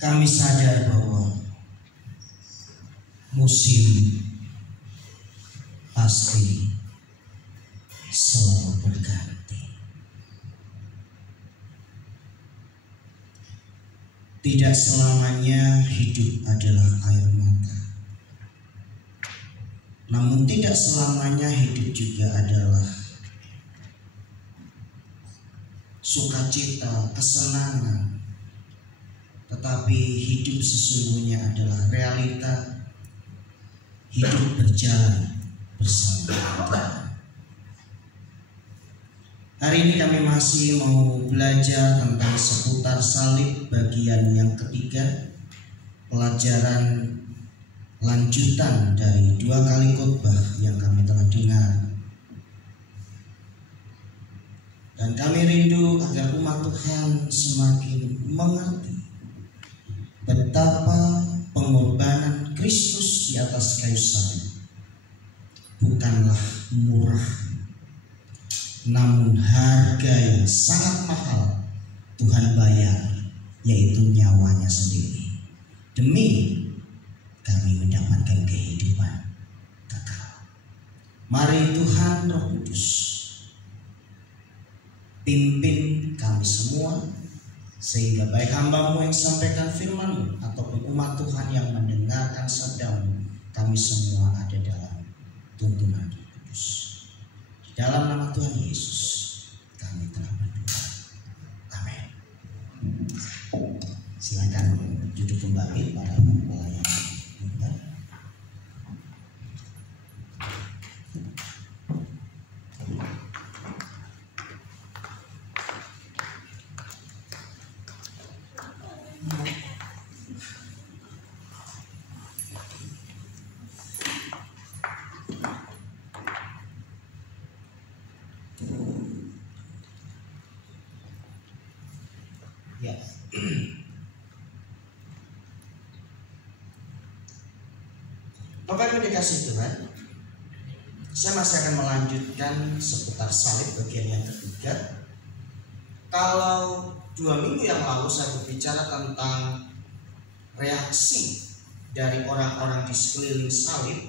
kami sadar bahwa musim pasti selalu berganti. Tidak selamanya hidup adalah air mata. Namun tidak selamanya hidup juga adalah sukacita, kesenangan. Tetapi hidup sesungguhnya adalah realita hidup berjalan bersama Tuhan. Hari ini kami masih mau belajar tentang seputar salib bagian yang ketiga, pelajaran lanjutan dari 2 kali khotbah yang kami telah dengar. Dan kami rindu agar umat Tuhan semakin mengerti betapa pengorbanan Kristus di atas kayu salib bukanlah murah, namun harga yang sangat mahal Tuhan bayar, yaitu nyawanya sendiri, demi kami mendapatkan kehidupan kekal. Mari Tuhan Roh Kudus pimpin kami semua, sehingga baik hamba-Mu yang sampaikan firman-Mu ataupun umat Tuhan yang mendengarkan sabda-Mu, kami semua ada dalam tuntunan Roh Kudus. Di dalam nama Tuhan Yesus kami telah berdoa. Amin. Silakan duduk kembali para pelayan. Ya. Bapak Ibu dikasih Tuhan, saya masih akan melanjutkan seputar salib bagian yang ketiga. Kalau 2 minggu yang lalu saya berbicara tentang reaksi dari orang-orang di sekeliling salib,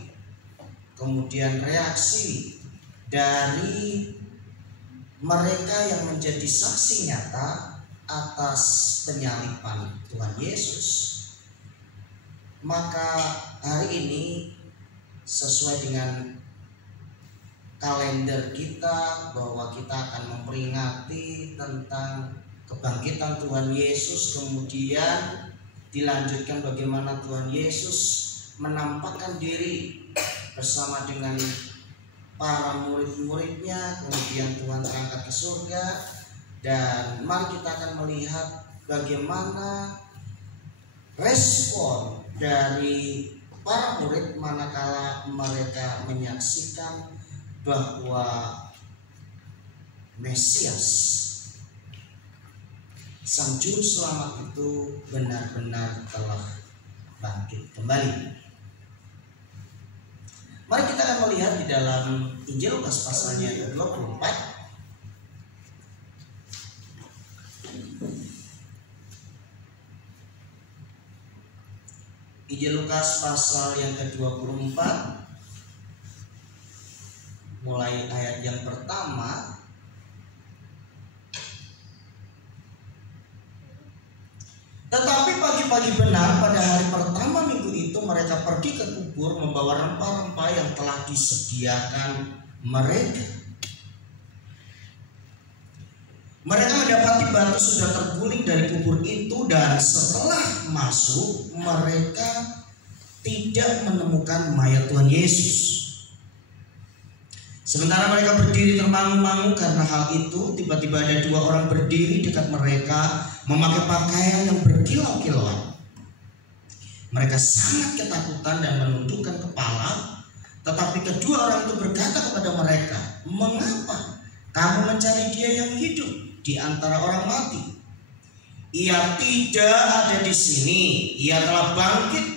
kemudian reaksi dari mereka yang menjadi saksi nyata atas penyaliban Tuhan Yesus, maka hari ini sesuai dengan kalender kita bahwa kita akan memperingati tentang kebangkitan Tuhan Yesus, kemudian dilanjutkan bagaimana Tuhan Yesus menampakkan diri bersama dengan para murid-muridnya, kemudian Tuhan terangkat ke surga. Dan mari kita akan melihat bagaimana respon dari para murid manakala mereka menyaksikan bahwa Mesias, Sang Juru Selamat itu benar-benar telah bangkit kembali. Mari kita akan melihat di dalam Injil Lukas pasalnya 24. Injil Lukas pasal yang ke-24, mulai ayat yang pertama. Tetapi pagi-pagi benar pada hari pertama minggu itu mereka pergi ke kubur membawa rempah-rempah yang telah disediakan mereka. Mereka mendapati batu sudah terguling dari kubur itu, dan setelah masuk mereka tidak menemukan mayat Tuhan Yesus. Sementara mereka berdiri termangu-mangu karena hal itu, tiba-tiba ada 2 orang berdiri dekat mereka memakai pakaian yang berkilau-kilauan. Mereka sangat ketakutan dan menundukkan kepala. Tetapi kedua orang itu berkata kepada mereka, "Mengapa kamu mencari Dia yang hidup di antara orang mati? Ia tidak ada di sini, Ia telah bangkit.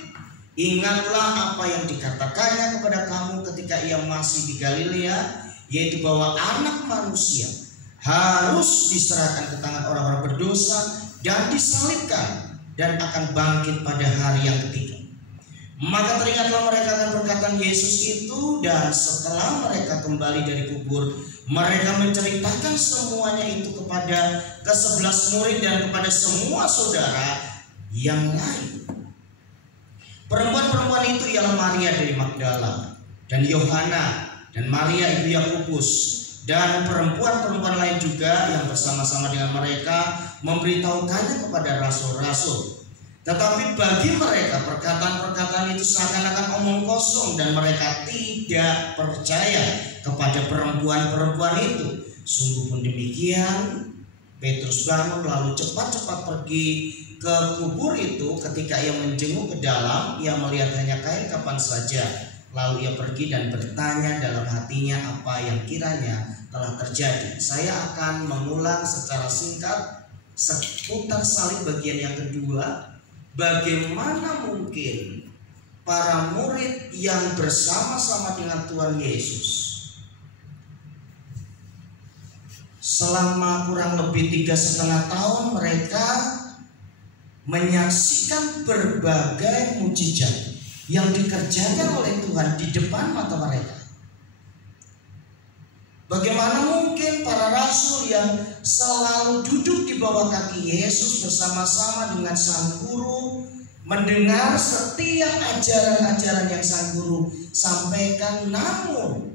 Ingatlah apa yang dikatakannya kepada kamu ketika Ia masih di Galilea, yaitu bahwa Anak Manusia harus diserahkan ke tangan orang-orang berdosa dan disalibkan dan akan bangkit pada hari yang ketiga. Maka teringatlah mereka akan perkataan Yesus itu, dan setelah mereka kembali dari kubur, mereka menceritakan semuanya itu kepada ke-11 murid dan kepada semua saudara yang lain. Perempuan-perempuan itu ialah Maria dari Magdala, dan Yohana, dan Maria ibu Yakobus, dan perempuan-perempuan lain juga yang bersama-sama dengan mereka memberitahukannya kepada rasul-rasul. Tetapi bagi mereka perkataan-perkataan itu seakan-akan omong kosong, dan mereka tidak percaya kepada perempuan-perempuan itu. Sungguh pun demikian, Petrus bangun lalu cepat-cepat pergi ke kubur itu. Ketika ia menjenguk ke dalam, ia melihat hanya kain kafan saja. Lalu ia pergi dan bertanya dalam hatinya apa yang kiranya telah terjadi. Saya akan mengulang secara singkat seputar salib bagian yang kedua. Bagaimana mungkin para murid yang bersama-sama dengan Tuhan Yesus selama kurang lebih 3,5 tahun mereka menyaksikan berbagai mukjizat yang dikerjakan oleh Tuhan di depan mata mereka. Bagaimana mungkin para rasul yang selalu duduk di bawah kaki Yesus bersama-sama dengan sang guru, mendengar setiap ajaran-ajaran yang sang guru sampaikan, namun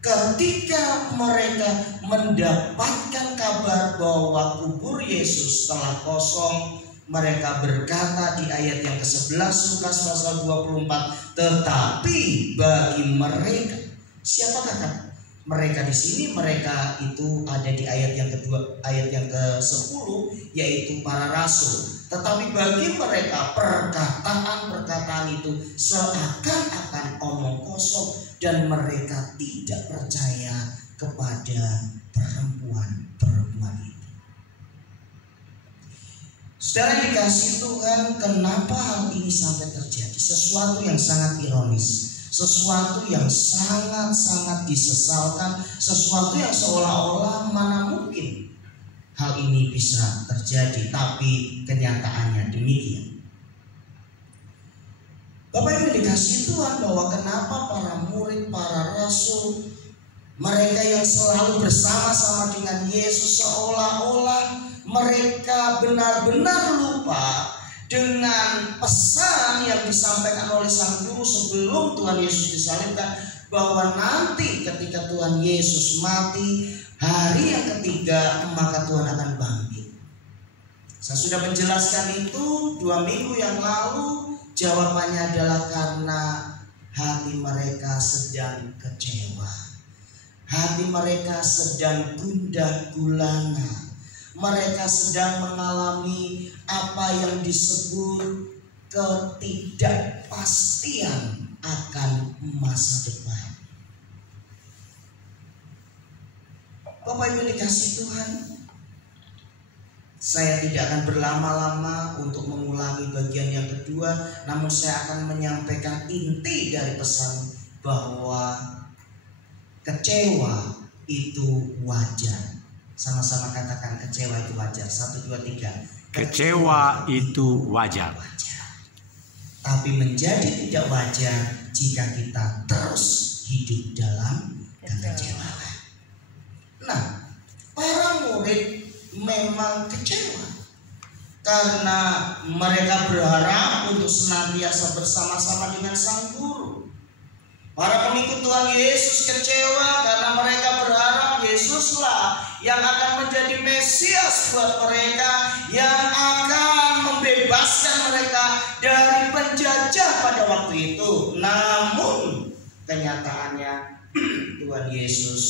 ketika mereka mendapatkan kabar bahwa kubur Yesus telah kosong, mereka berkata di ayat yang ke-11 Lukas pasal 24, tetapi bagi mereka, siapakah mereka di sini? Mereka itu ada di ayat yang kedua, ayat yang ke-10, yaitu para rasul. Tetapi bagi mereka perkataan-perkataan itu seakan-akan omong kosong, dan mereka tidak percaya kepada perempuan-perempuan itu. Saudara dikasih Tuhan, kenapa hal ini sampai terjadi? Sesuatu yang sangat ironis, sesuatu yang sangat-sangat disesalkan, sesuatu yang seolah-olah mana mungkin hal ini bisa terjadi, tapi kenyataannya demikian. Bapak Ibu dikasih Tuhan, bahwa kenapa para murid, para rasul, mereka yang selalu bersama-sama dengan Yesus, seolah-olah mereka benar-benar lupa dengan pesan yang disampaikan oleh sang guru sebelum Tuhan Yesus disalibkan, bahwa nanti ketika Tuhan Yesus mati, hari yang ketiga maka Tuhan akan bangkit. Saya sudah menjelaskan itu 2 minggu yang lalu. Jawabannya adalah karena hati mereka sedang kecewa, hati mereka sedang gundah gulana, mereka sedang mengalami apa yang disebut ketidakpastian akan masa depan. Bapak Ibu dikasih Tuhan, saya tidak akan berlama-lama untuk mengulangi bagian yang kedua, namun saya akan menyampaikan inti dari pesan bahwa kecewa itu wajar. Sama-sama katakan, kecewa itu wajar. 1, 2, 3. Kecewa itu wajar. Tapi menjadi tidak wajar jika kita terus hidup dalam kekecewaan. Nah, para murid memang kecewa karena mereka berharap untuk senantiasa bersama-sama dengan sang guru. Para pengikut Tuhan Yesus kecewa karena mereka berharap Yesuslah yang akan menjadi Mesias buat mereka, yang akan membebaskan mereka dari penjajah pada waktu itu. Namun kenyataannya Tuhan Yesus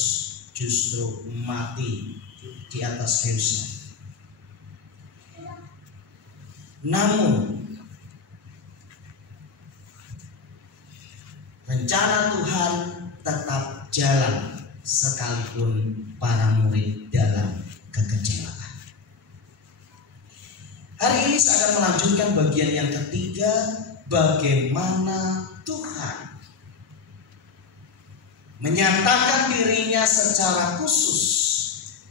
justru mati di atas kayu. Namun rencana Tuhan tetap jalan sekalipun para murid dalam kekecewaan. Hari ini saya akan melanjutkan bagian yang ketiga, bagaimana Tuhan menyatakan dirinya secara khusus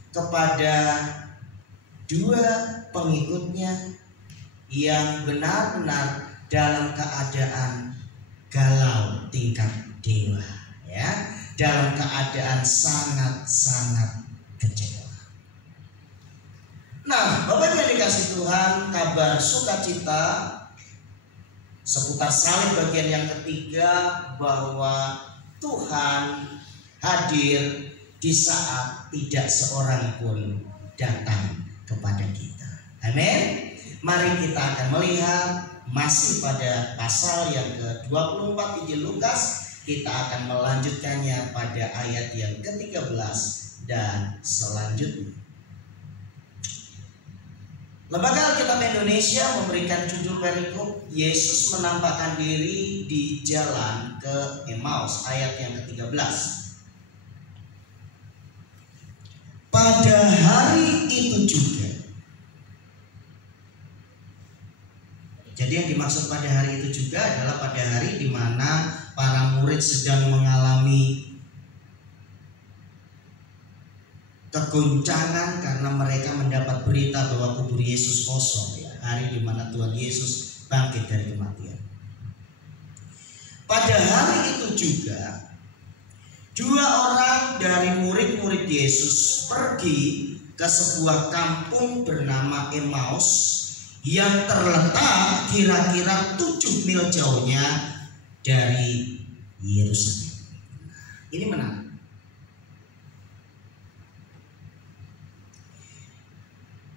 kepada 2 pengikutnya, yang benar-benar dalam keadaan galau tingkat dewa, ya, dalam keadaan sangat-sangat kecewa. Nah, Bapak Ibu yang dikasih Tuhan, kabar sukacita seputar salib bagian yang ketiga, bahwa Tuhan hadir di saat tidak seorang pun datang kepada kita. Amin. Mari kita akan melihat masih pada pasal yang ke-24 Injil Lukas. Kita akan melanjutkannya pada ayat yang ke-13 dan selanjutnya. Lembaga Alkitab Indonesia memberikan judul perikop Yesus menampakkan diri di jalan ke Emmaus, ayat yang ke-13. Pada hari itu juga. Jadi yang dimaksud pada hari itu juga adalah pada hari di mana para murid sedang mengalami kegoncangan karena mereka mendapat berita bahwa kubur Yesus kosong, ya, hari di mana Tuhan Yesus bangkit dari kematian. Pada hari itu juga 2 orang dari murid-murid Yesus pergi ke sebuah kampung bernama Emmaus yang terletak kira-kira 7 mil jauhnya dari Yerusalem. Ini menarik.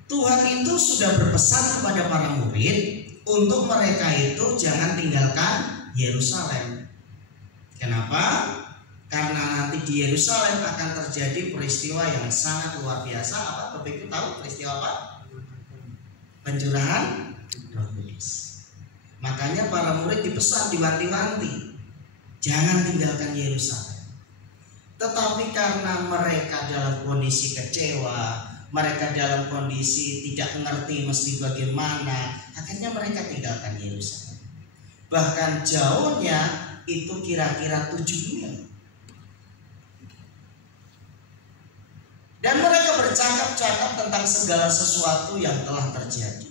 Tuhan itu sudah berpesan kepada para murid untuk mereka itu jangan tinggalkan Yerusalem. Kenapa? Karena nanti di Yerusalem akan terjadi peristiwa yang sangat luar biasa. Apa? Bapak Ibu tahu peristiwa apa? Pencurahan Roh Kudus. Makanya para murid dipesan, diwanti-wanti, jangan tinggalkan Yerusalem. Tetapi karena mereka dalam kondisi kecewa, mereka dalam kondisi tidak mengerti mesti bagaimana, akhirnya mereka tinggalkan Yerusalem. Bahkan jauhnya itu kira-kira 7 mil. Dan mereka bercakap-cakap tentang segala sesuatu yang telah terjadi.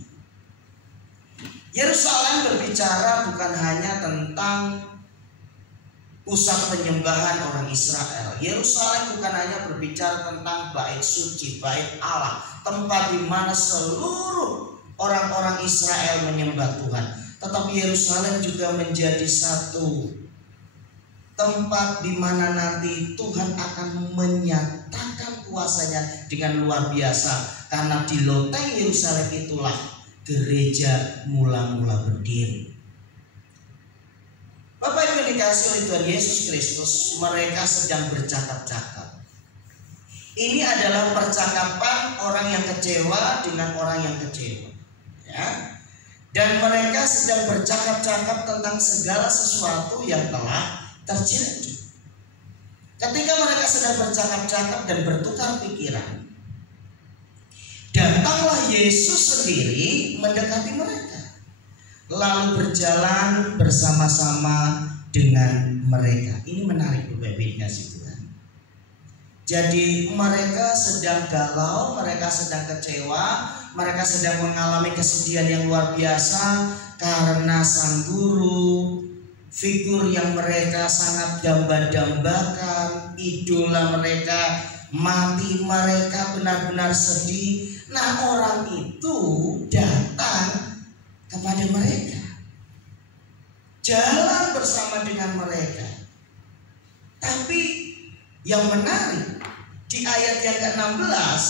Yerusalem berbicara bukan hanya tentang pusat penyembahan orang Israel. Yerusalem bukan hanya berbicara tentang bait suci, bait Allah, tempat di mana seluruh orang-orang Israel menyembah Tuhan. Tetapi Yerusalem juga menjadi satu tempat di mana nanti Tuhan akan menyatakan kuasanya dengan luar biasa. Karena di loteng Yerusalem itulah gereja mula-mula berdiri. Bapak Ibu dikasih oleh Tuhan Yesus Kristus, mereka sedang bercakap-cakap. Ini adalah percakapan orang yang kecewa dengan orang yang kecewa, ya. Dan mereka sedang bercakap-cakap tentang segala sesuatu yang telah terjadi. Ketika mereka sedang bercakap-cakap dan bertukar pikiran, datanglah Yesus sendiri mendekati mereka, lalu berjalan bersama-sama dengan mereka. Ini menarik Bapak Ibu dikasih Tuhan. Jadi mereka sedang galau, mereka sedang kecewa, mereka sedang mengalami kesedihan yang luar biasa karena sang guru, figur yang mereka sangat damba-dambakan, idola mereka mati, mereka benar-benar sedih. Nah, orang itu datang kepada mereka, jalan bersama dengan mereka. Tapi yang menarik di ayat yang ke-16,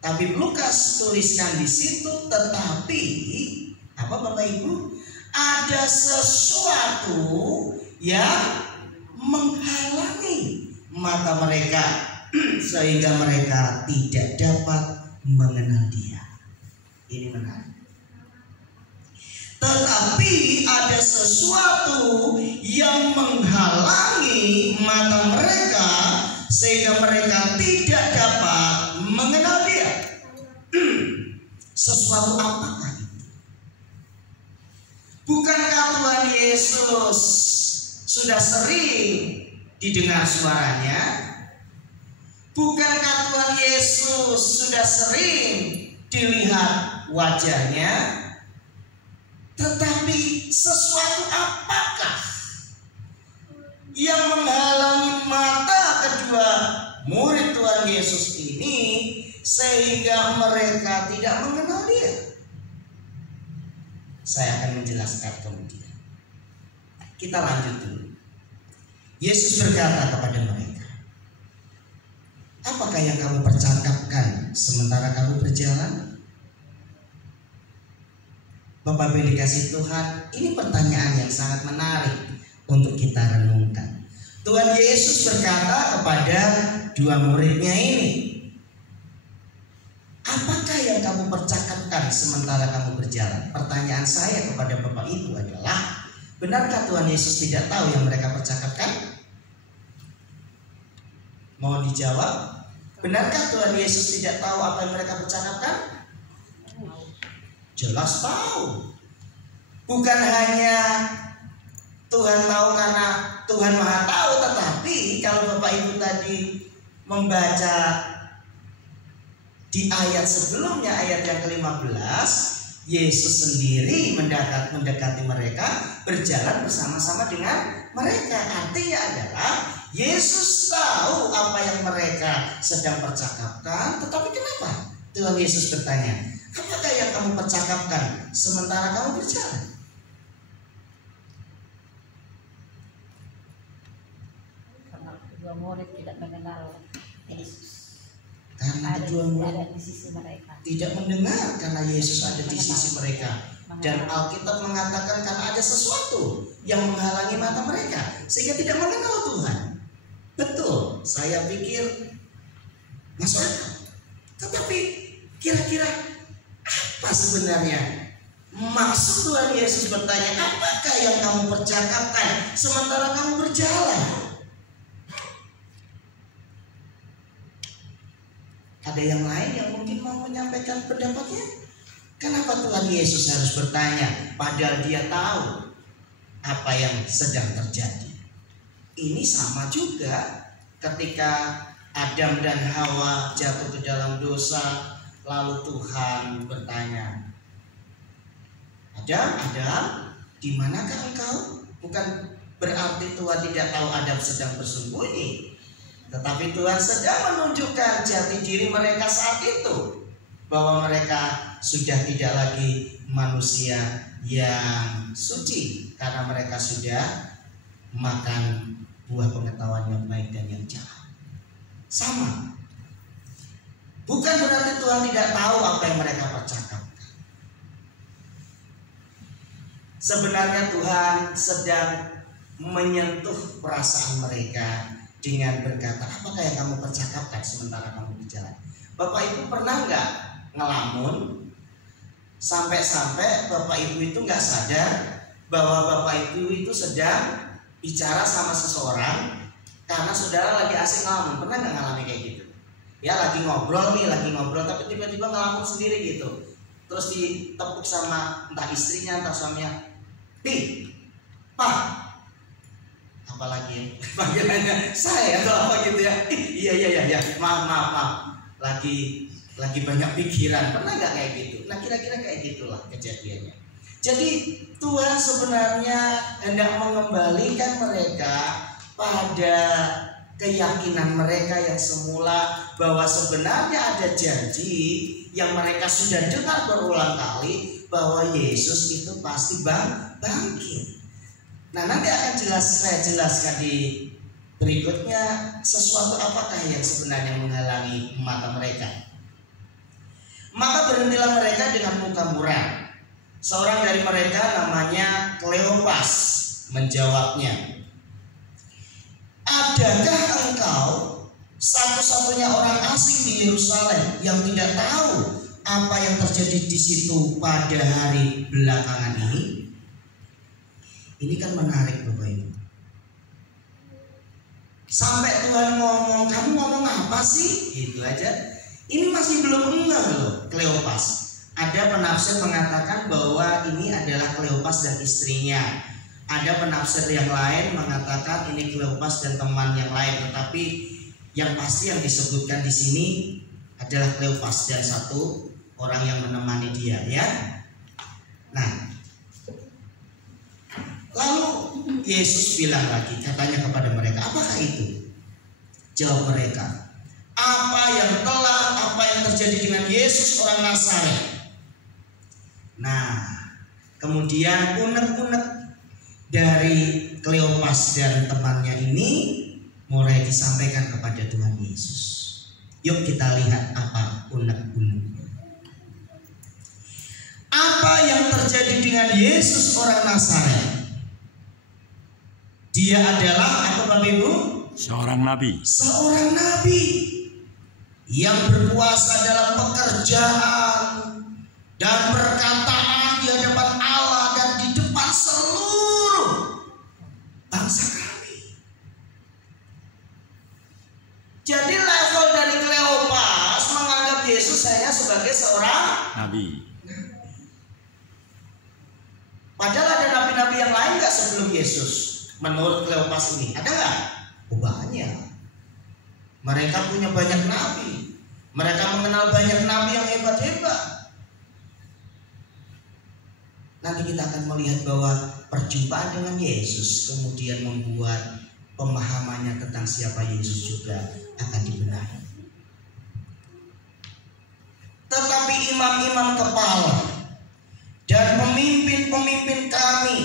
tapi Lukas tuliskan di situ, tetapi apa Bapak Ibu? Ada sesuatu yang menghalangi mata mereka sehingga mereka tidak dapat mengenal Dia. Ini menarik. Tetapi ada sesuatu yang menghalangi mata mereka sehingga mereka tidak dapat mengenal Dia. Sesuatu apakah itu? Bukankah Tuhan Yesus sudah sering didengar suaranya? Bukankah Tuhan Yesus sudah sering dilihat wajahnya? sesuatu apakah yang menghalangi mata kedua murid Tuhan Yesus ini sehingga mereka tidak mengenal Dia? Saya akan menjelaskan kemudian. Kita lanjut dulu. Yesus berkata kepada mereka, apakah yang kamu percakapkan sementara kamu berjalan? Bapak Ibu dikasih Tuhan, ini pertanyaan yang sangat menarik untuk kita renungkan. Tuhan Yesus berkata kepada dua muridnya ini, apakah yang kamu percakapkan sementara kamu berjalan? Pertanyaan saya kepada Bapak Ibu adalah, benarkah Tuhan Yesus tidak tahu yang mereka percakapkan? Mohon dijawab. Benarkah Tuhan Yesus tidak tahu apa yang mereka percakapkan? Jelas tahu. Bukan hanya Tuhan tahu karena Tuhan Maha tahu, tetapi kalau Bapak Ibu tadi membaca di ayat sebelumnya, ayat yang ke-15, Yesus sendiri mendekati mereka, berjalan bersama-sama dengan mereka. Artinya adalah Yesus tahu apa yang mereka sedang percakapkan. Tetapi kenapa Tuhan Yesus bertanya, apakah yang kamu percakapkan sementara kamu berjalan? Karena kedua murid tidak mengenal Yesus. Karena kedua murid ada di sisi mereka. tidak mendengar karena Yesus ada di sisi mereka. Dan Alkitab mengatakan karena ada sesuatu yang menghalangi mata mereka sehingga tidak mengenal Tuhan. Betul, saya pikir masuk akal. Tetapi kira-kira apa sebenarnya maksud Tuhan Yesus bertanya, apakah yang kamu percakapkan sementara kamu berjalan? Ada yang lain yang mungkin mau menyampaikan pendapatnya? Kenapa Tuhan Yesus harus bertanya padahal Dia tahu apa yang sedang terjadi? Ini sama juga ketika Adam dan Hawa jatuh ke dalam dosa, lalu Tuhan bertanya, Adam, di manakah engkau? Bukan berarti Tuhan tidak tahu Adam sedang bersembunyi, tetapi Tuhan sedang menunjukkan jati diri mereka saat itu, bahwa mereka sudah tidak lagi manusia yang suci karena mereka sudah makan buah pengetahuan yang baik dan yang jahat. Sama. Bukan berarti Tuhan tidak tahu apa yang mereka percakapkan. Sebenarnya Tuhan sedang menyentuh perasaan mereka dengan berkata, apakah yang kamu percakapkan sementara kamu berjalan? Bapak Ibu pernah nggak ngelamun sampai-sampai Bapak Ibu itu nggak sadar bahwa Bapak Ibu itu sedang bicara sama seseorang karena saudara lagi asik ngelamun? Pernah nggak ngalami kayak gitu? Ya lagi ngobrol tapi tiba-tiba ngelamun sendiri gitu, terus ditepuk sama entah istrinya entah suaminya, Pak, apalagi panggilannya saya atau apa gitu ya, iya maaf lagi banyak pikiran. Pernah nggak kayak gitu? Nah kira-kira kayak gitulah kejadiannya. Jadi Tuhan sebenarnya hendak mengembalikan mereka pada keyakinan mereka yang semula, bahwa sebenarnya ada janji yang mereka sudah dengar berulang kali, bahwa Yesus itu pasti bangkit. Nah nanti akan saya jelaskan di berikutnya sesuatu apakah yang sebenarnya menghalangi mata mereka. Maka berhentilah mereka dengan muka murah. Seorang dari mereka namanya Kleopas menjawabnya, adakah engkau satu-satunya orang asing di Yerusalem yang tidak tahu apa yang terjadi di situ pada hari belakangan ini? Ini kan menarik Bapak Ibu. Sampai Tuhan ngomong, kamu ngomong apa sih? Gitu aja. Ini masih belum ngeh loh Kleopas. Ada penafsir mengatakan bahwa ini adalah Kleopas dan istrinya. Ada penafsir yang lain mengatakan ini Kleopas dan teman yang lain. Tetapi yang pasti yang disebutkan di sini adalah Kleopas dan satu orang yang menemani dia, ya. Nah, Yesus bilang lagi, katanya kepada mereka, apakah itu? Jawab mereka, apa yang terjadi dengan Yesus orang Nazaret. Nah, kemudian unek-unek dari Kleopas dan temannya ini mulai disampaikan kepada Tuhan Yesus. Yuk kita lihat apa unek-unek. Apa yang terjadi dengan Yesus orang Nazaret? Dia adalah apa Bapak Ibu? Seorang nabi. Seorang nabi yang berkuasa dalam pekerjaan dan perkataan di hadapan Allah dan di depan seluruh bangsa kami. Jadi level dari Kleopas menganggap Yesus hanya sebagai seorang Nabi. Padahal ada nabi-nabi yang lain nggak sebelum Yesus? Menurut Kleopas ini ada nggak? Oh, banyak. Mereka punya banyak nabi. Mereka mengenal banyak nabi yang hebat-hebat. Nanti kita akan melihat bahwa perjumpaan dengan Yesus kemudian membuat pemahamannya tentang siapa Yesus juga akan dibenahi. Tetapi imam-imam kepala dan pemimpin-pemimpin kami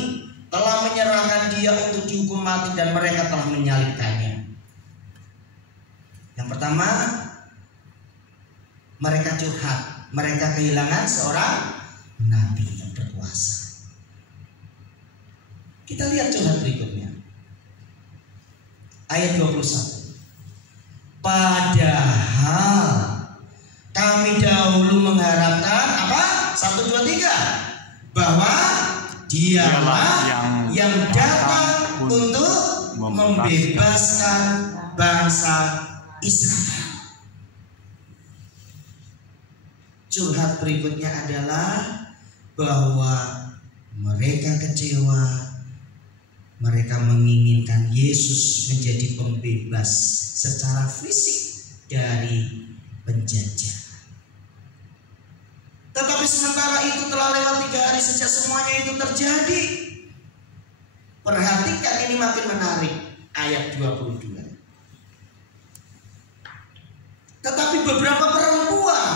telah menyerahkan dia untuk dihukum mati dan mereka telah menyalibkannya. Yang pertama, mereka curhat. Mereka kehilangan seorang nabi yang berkuasa. Kita lihat curhat berikutnya. Ayat 21. Padahal kami dahulu mengharapkan apa? 1, 2, 3. Bahwa dialah yang datang untuk membebaskan bangsa Israel. Curhat berikutnya adalah bahwa mereka kecewa. Mereka menginginkan Yesus menjadi pembebas secara fisik dari penjajah. Tetapi sementara itu telah lewat 3 hari sejak semuanya itu terjadi. Perhatikan, ini makin menarik. Ayat 22. Tetapi beberapa perempuan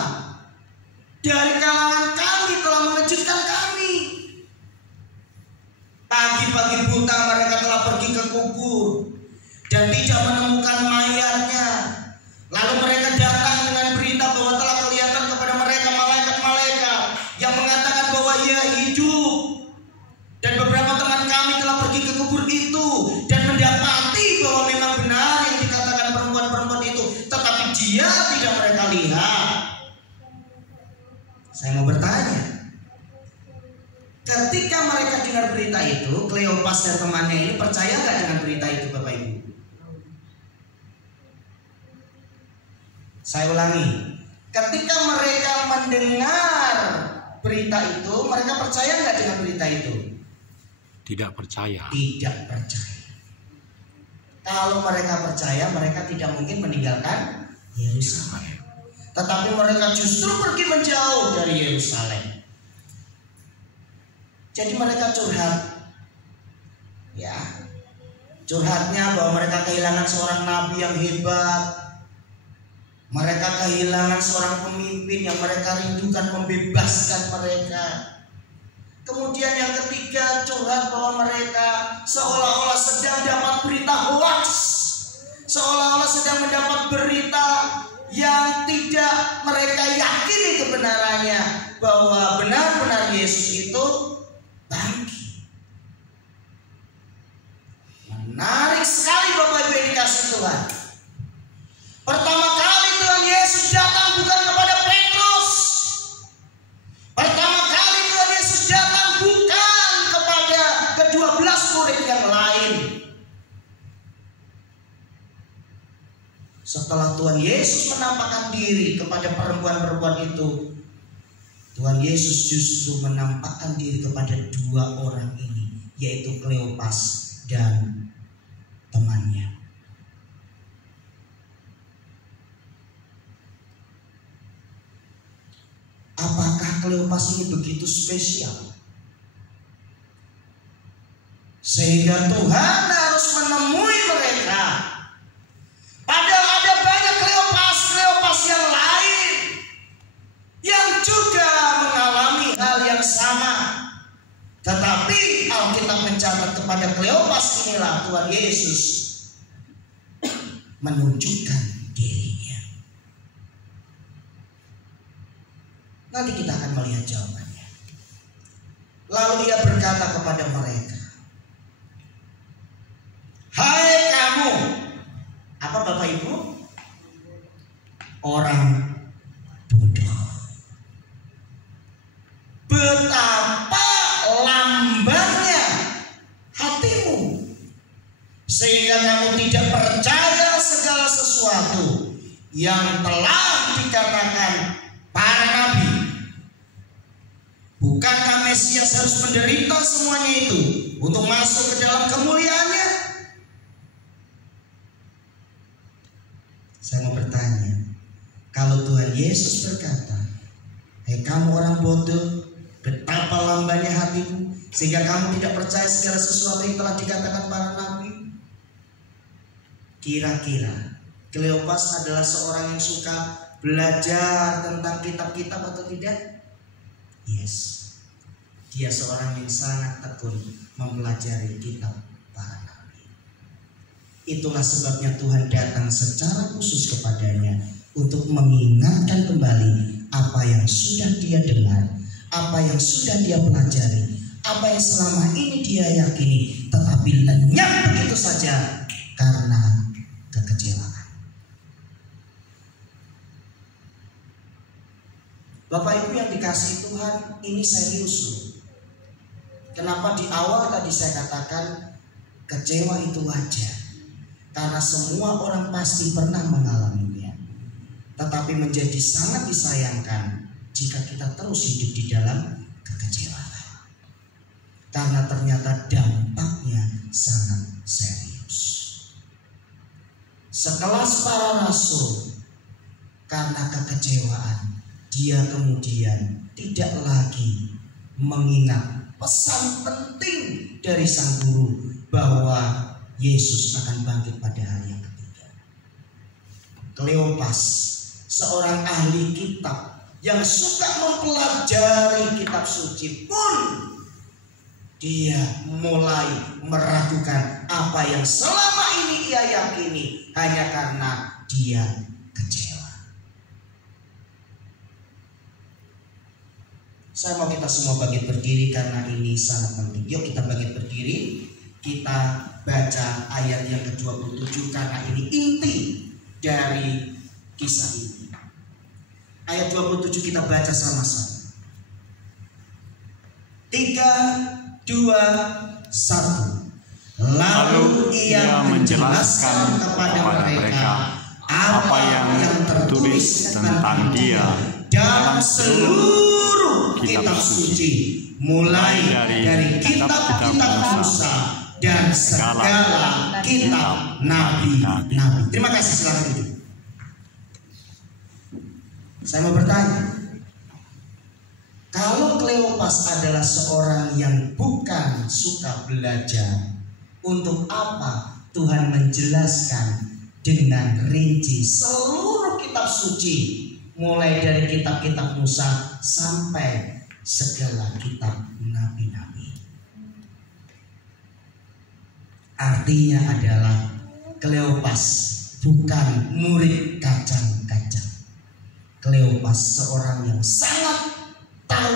dari kalangan kami telah mengejutkan kami. Pagi-pagi buta mereka telah pergi ke kubur dan tidak menemukan mayatnya. Lalu mereka datang dengan berita bahwa telah kelihatan kepada mereka malaikat-malaikat yang mengatakan bahwa ia hidup. Dan beberapa teman kami telah pergi ke kubur itu dan mendapati bahwa memang benar yang dikatakan perempuan-perempuan itu, tetapi dia tidak mereka lihat. Saya mau bertanya, ketika mereka dengar berita itu, Kleopas dan temannya ini percaya nggak dengan berita itu, Bapak Ibu? Saya ulangi, ketika mereka mendengar berita itu, mereka percaya nggak dengan berita itu? Tidak percaya. Tidak percaya. Kalau mereka percaya, mereka tidak mungkin meninggalkan Yerusalem. Tetapi mereka justru pergi menjauh dari Yerusalem. Jadi mereka curhat. Ya. Curhatnya bahwa mereka kehilangan seorang nabi yang hebat. Mereka kehilangan seorang pemimpin yang mereka rindukan membebaskan mereka. Kemudian yang ketiga, curhat bahwa mereka seolah-olah sedang dapat berita hoax, seolah-olah sedang mendapat berita yang tidak mereka yakini kebenarannya, bahwa benar-benar Yesus itu bangkit. Menarik sekali Bapak Ibu yang dikasih Tuhan. Pertama kali Tuhan Yesus datang bukan kepada Petrus. Pertama kali Tuhan Yesus datang bukan kepada ke-12 murid yang lain. Setelah Tuhan Yesus menampakkan diri kepada perempuan-perempuan itu, Tuhan Yesus justru menampakkan diri kepada 2 orang ini, yaitu Kleopas dan temannya. Apakah Kleopas ini begitu spesial? Sehingga Tuhan harus menemui mereka. Padahal ada banyak Kleopas yang lain yang juga mengalami hal yang sama. Tetapi Alkitab mencatat kepada Kleopas inilah Tuhan Yesus menunjukkan dirinya. Nanti kita akan melihat jawabannya. Lalu ia berkata kepada mereka, "Hai kamu," apa Bapak Ibu? "Orang bodoh. Betapa lambannya hatimu, sehingga kamu tidak percaya segala sesuatu yang telah dikatakan para nabi. Bukankah Mesias harus menderita semuanya itu untuk masuk ke dalam kemuliaannya?" Saya mau bertanya, kalau Tuhan Yesus berkata, "Hei kamu orang bodoh, betapa lambannya hatimu, sehingga kamu tidak percaya segala sesuatu yang telah dikatakan para nabi." Kira-kira Kleopas adalah seorang yang suka belajar tentang kitab-kitab atau tidak? Yes. Dia seorang yang sangat tekun mempelajari kitab para nabi. Itulah sebabnya Tuhan datang secara khusus kepadanya untuk mengingatkan kembali apa yang sudah dia dengar, apa yang sudah dia pelajari, apa yang selama ini dia yakini, tetapi lenyap begitu saja karena kekecewaan. Bapak Ibu yang dikasihi Tuhan, ini serius loh. Kenapa di awal tadi saya katakan kecewa itu wajar? Karena semua orang pasti pernah mengalaminya. Tetapi menjadi sangat disayangkan jika kita terus hidup di dalam kekecewaan. Karena ternyata dampaknya sangat serius. Sekelas para rasul, karena kekecewaan, dia kemudian tidak lagi mengingat pesan penting dari sang guru bahwa Yesus akan bangkit pada hari yang ketiga. Kleopas, seorang ahli kitab yang suka mempelajari kitab suci pun, dia mulai meragukan apa yang selama ini ia yakini hanya karena dia kecewa. Saya mau kita semua bangkit berdiri karena ini sangat penting. Yuk kita bangkit berdiri. Kita baca ayat yang ke-27 karena ini inti dari kisah ini. Ayat 27 kita baca sama-sama. 3, 2, 1. Lalu ia menjelaskan kepada mereka apa yang tertulis tentang dia dalam seluruh kitab suci, mulai dari kitab-kitab Musa dan segala kitab nabi-nabi. Terima kasih, silakan duduk. Saya mau bertanya, kalau Kleopas adalah seorang yang bukan suka belajar, untuk apa Tuhan menjelaskan dengan rinci seluruh kitab suci, mulai dari kitab-kitab Musa sampai segala kitab nabi-nabi? Artinya adalah Kleopas bukan murid kacang-kacang. Kleopas seorang yang sangat tahu